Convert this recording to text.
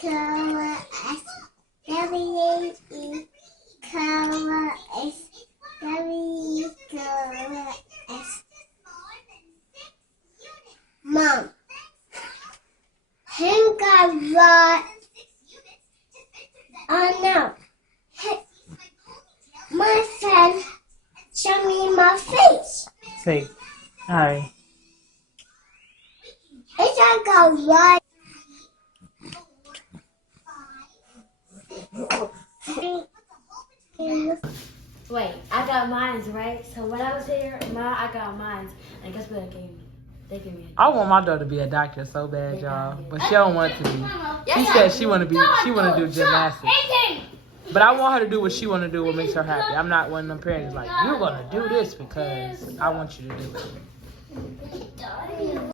Color S W-E color S W color S. Mom, think I got. Oh no, my friend show me my face. Say, hi. It's like a right. Wait, I got mines, right? So when I was here, I got mines. And guess what they gave me? They gave me I want my daughter to be a doctor so bad, y'all, but she don't want to be. She said she want to do gymnastics. But I want her to do what she want to do, what makes her happy. I'm not one of them parents like, you're gonna do this because I want you to do it.